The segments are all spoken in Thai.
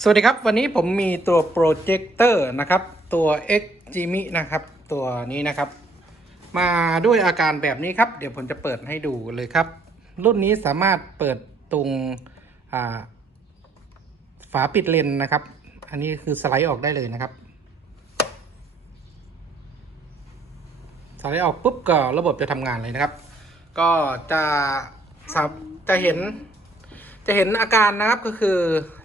สวัสดีครับ วันนี้ผมมีตัวโปรเจคเตอร์นะครับ ตัว X g m i นะครับ ตัวนี้นะครับ มาด้วยอาการแบบนี้ครับ เดี๋ยวผมจะเปิดให้ดูเลยครับ รุ่นนี้สามารถเปิดตรงฝาปิดเลนนะครับ อันนี้คือสไลด์ออกได้เลยนะครับ สไลด์ออกปุ๊บก็ระบบจะทำงานเลยนะครับ ก็จะจะเห็นจะเห็นอาการนะครับก็คือ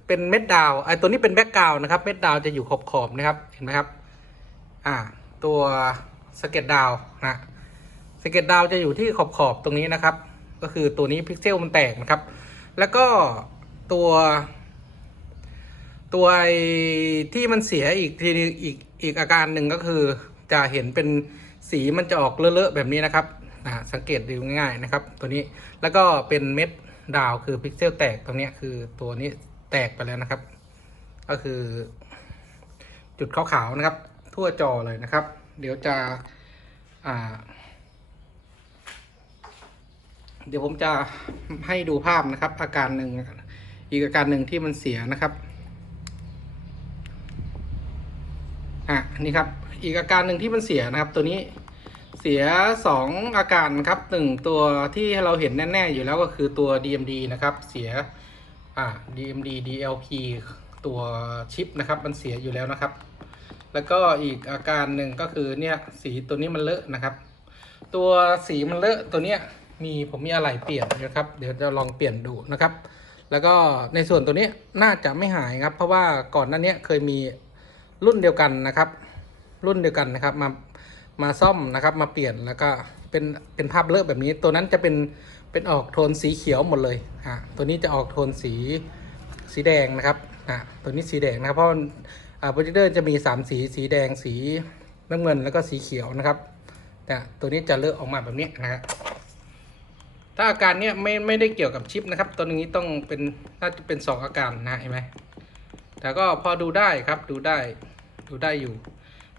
เป็นเม็ดดาวไอ้ตัวนี้เป็นแบ็กกราวนะครับ เม็ดดาวจะอยู่ขอบขอบนะครับ เห็นไหมครับ อ่า ตัวสเก็ตดาวนะสเก็ตดาวจะอยู่ที่ขอบขอบตรงนี้นะครับ ก็คือตัวนี้พิกเซลมันแตกนะครับ แล้วก็ตัว ตัวไอ้ที่มันเสียอีกทีนึงอีกอีกอาการหนึ่งก็คือจะเห็นเป็นสีมันจะออกเลอะๆแบบนี้นะครับอ่าสังเกตดูง่ายๆนะครับ ตัวนี้แล้วก็เป็นเม็ดดาวคือพิกเซลแตกตรงนี้คือตัวนี้ แตกไปแล้วนะครับ ก็คือ จุดขาวๆนะครับ ทั่วจอเลยนะครับ เดี๋ยวจะอ่า เดี๋ยวผมจะให้ดูภาพนะครับ อาการหนึ่งอีกอาการหนึ่งที่มันเสียนะครับอะนี่ครับ อีกอาการหนึ่งที่มันเสียนะครับ ตัวนี้เสียสองอาการครับหนึ่งตัวที่เราเห็นแน่ ๆ อยู่แล้วก็คือตัว DMD นะครับ เสีย อ่า DMD DLP ตัวชิปนะครับ มันเสียอยู่แล้วนะครับ แล้วก็อีกอาการหนึ่งก็คือเนี่ยสีตัวนี้มันเลอะนะครับ ตัวสีมันเลอะตัวเนี้ยมีผมมีอะไรเปลี่ยนนะครับ เดี๋ยวจะลองเปลี่ยนดูนะครับ แล้วก็ในส่วนตัวนี้น่าจะไม่หายครับ เพราะว่าก่อนหน้านี้เคยมีรุ่นเดียวกันนะครับ รุ่นเดียวกันนะครับมามาซ่อมนะครับ มาเปลี่ยนแล้วก็เป็นเป็นภาพเลอะแบบนี้ ตัวนั้นจะเป็น เป็นออกโทนสีเขียวหมดเลยอะตัวนี้จะออกโทนสีสีแดงนะครับอะตัวนี้สีแดงนะครับเพราะอ่าโปรเจคเตอร์จะมี 3 สีสีแดงสีน้ำเงินแล้วก็สีเขียวนะครับแต่ตัวนี้จะเลือะออกมาแบบนี้นะครับถ้าอาการเนี้ยไม่ไม่ได้เกี่ยวกับชิปนะครับ ตัวนี้ต้องเป็นน่าจะเป็นสองอาการนะเห็นไหมแต่ก็พอดูได้ครับดูได้ดูได้อยู่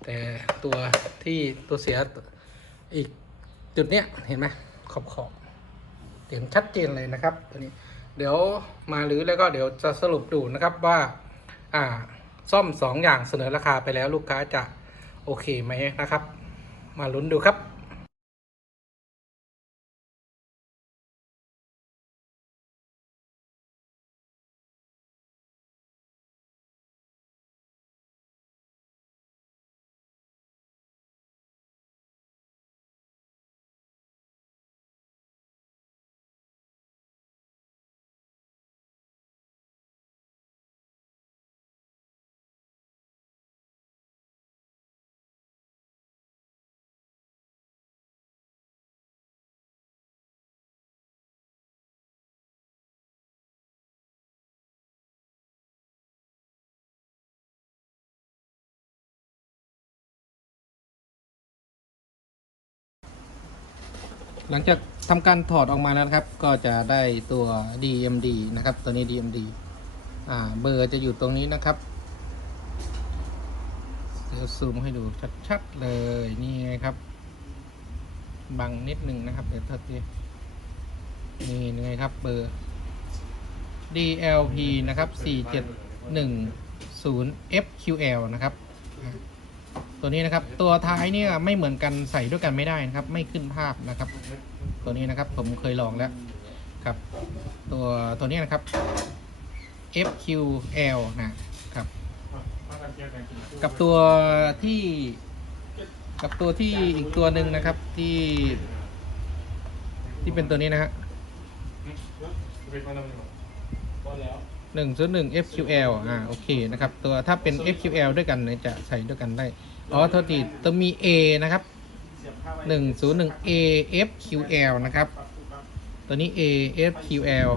แต่ตัวที่ตัวเสียอีกจุดเนี้ยเห็นไหมขอบขอบ เห็นชัดเจนเลยนะครับตัวนี้เดี๋ยวมาหรือแล้วก็เดี๋ยวจะสรุปดูนะครับว่าอ่าซ่อมสองอย่างเสนอราคาไปแล้วลูกค้าจะโอเคไหมนะครับ มาลุ้นดูครับ หลังจากทำการถอดออกมาแล้วนะครับ ก็จะได้ตัว DMD นะครับ ตัวนี้ DMD อ่าเบอร์จะอยู่ตรงนี้นะครับเดี๋ยวซูมให้ดูชัดๆเลยนี่ไงครับ บังนิดนึงนะครับ เดี๋ยวเทดทีนี่ไงครับเบอร์ DLP นะครับ 4710 FQL นะครับ ตัวนี้นะครับ ตัวท้ายเนี่ยไม่เหมือนกันใส่ด้วยกันไม่ได้นะครับ ไม่ขึ้นภาพนะครับ ตัวนี้นะครับผมเคยลองแล้วครับ ตัวตัวนี้นะครับ FQL นะครับ กับตัวที่กับตัวที่อีกตัวหนึ่งนะครับที่ ที่เป็นตัวนี้นะฮะหนึ่งศูนย์หนึ่ง FQL อ่าโอเคนะครับ ตัวถ้าเป็น FQL ด้วยกันเนี่ยจะใส่ด้วยกันได้ อ๋อโทษทีตัวมี A นะครับหนึ่งศูนย์หนึ่ง A FQL นะครับ ตัวนี้ A FQL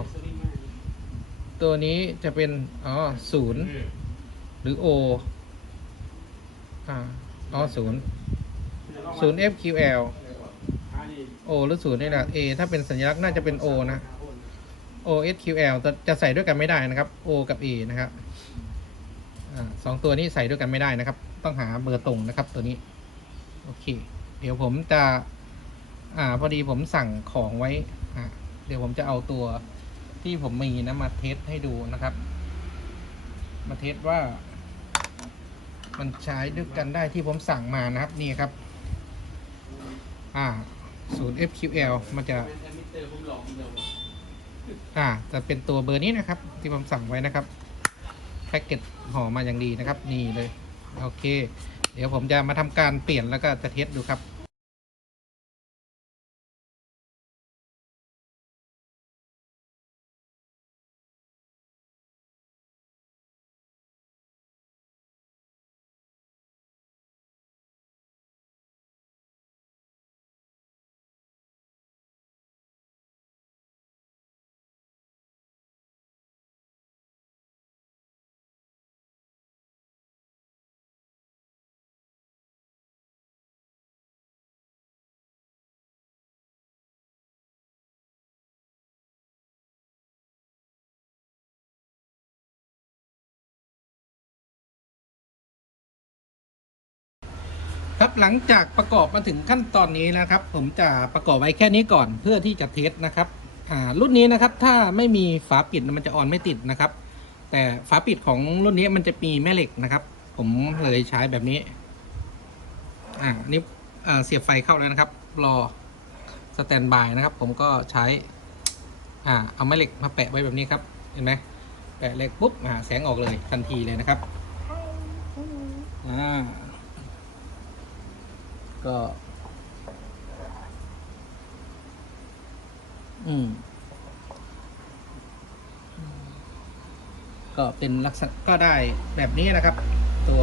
ตัวนี้จะเป็น อ๋อศูนย์หรือ O อ่าอ๋อศูนย์ศูนย์ FQL O หรือศูนย์นี่แหละ A ถ้าเป็นสัญลักษณ์น่าจะเป็น O นะ O SQL จะใส่ด้วยกันไม่ได้นะครับ O กับ A นะครับ สองตัวนี้ใส่ด้วยกันไม่ได้นะครับ ต้องหาเบอร์ตรงนะครับตัวนี้ โอเค เดี๋ยวผมจะ อ่าพอดีผมสั่งของไว้อ่าเดี๋ยวผมจะเอาตัวที่ผมมีนะมาเทสให้ดูนะครับ มาเทสว่า มันใช้ด้วยกันได้ที่ผมสั่งมานะครับนี่ครับ อ่าศูนย์ FQL มันจะอ่าจะเป็นตัวเบอร์นี้นะครับ ที่ผมสั่งไว้นะครับแพ็กเกจ ห่อมาอย่างดีนะครับ นี่เลย โอเค เดี๋ยวผมจะมาทำการเปลี่ยนแล้วก็จะเทสดูครับ ครับหลังจากประกอบมาถึงขั้นตอนนี้นะครับ ผมจะประกอบไว้แค่นี้ก่อนเพื่อที่จะเทสนะครับรุ่นนี้นะครับถ้าไม่มีฝาปิดมันจะออนไม่ติดนะครับ แต่ฝาปิดของรุ่นนี้มันจะมีแม่เหล็กนะครับ ผมเลยใช้แบบนี้อ่านี่เสียบไฟเข้าแล้วนะครับ รอสแตนบายนะครับ ผมก็ใช้อ่าเอาแม่เหล็กมาแปะไว้แบบนี้ครับ เห็นไหมแปะเหล็กปุ๊บอ่าแสงออกเลยทันทีเลยนะครับอ่า ก็ อืม ก็เป็นลักษณะก็ได้แบบนี้นะครับ ตัว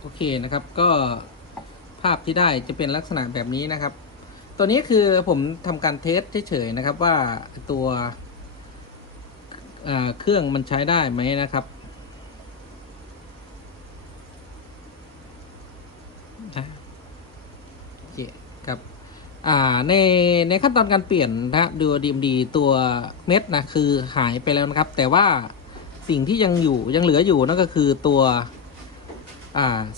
โอเคนะครับ ก็ภาพที่ได้จะเป็นลักษณะแบบนี้นะครับ ตัวนี้คือผมทำการเทสเฉยๆนะครับว่าตัว เครื่องมันใช้ได้ไหมนะครับครับในในขั้นตอนการเปลี่ยนนะดู DMD ตัวเม็ดนะคือหายไปแล้วนะครับ แต่ว่าสิ่งที่ยังอยู่ยังเหลืออยู่นั่นก็คือตัว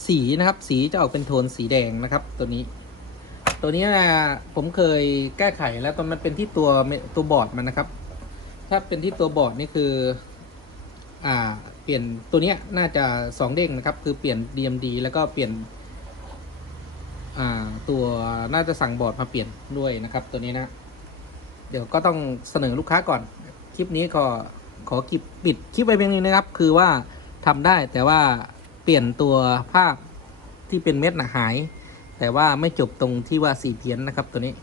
สีนะครับ สีจะออกเป็นโทนสีแดงนะครับ ตัวนี้ตัวนี้นะผมเคยแก้ไขแล้วตอนมันเป็นที่ตัวตัวบอร์ดมันนะครับ ถ้าเป็นที่ตัวบอร์ดนี่คือ อ่า เปลี่ยนตัวเนี้ยน่าจะสองเด้งนะครับ คือเปลี่ยน DMD แล้วก็เปลี่ยน อ่า ตัวน่าจะสั่งบอร์ดมาเปลี่ยนด้วยนะครับ ตัวนี้นะ เดี๋ยวก็ต้องเสนอลูกค้าก่อน คลิปนี้ก็ขอกิบปิดคลิปไปเพียงนี้นะครับ คือว่าทำได้แต่ว่าเปลี่ยนตัวภาพที่เป็นเม็ดนะหาย แต่ว่าไม่จบตรงที่ว่าสีเพี้ยนนะครับตัวนี้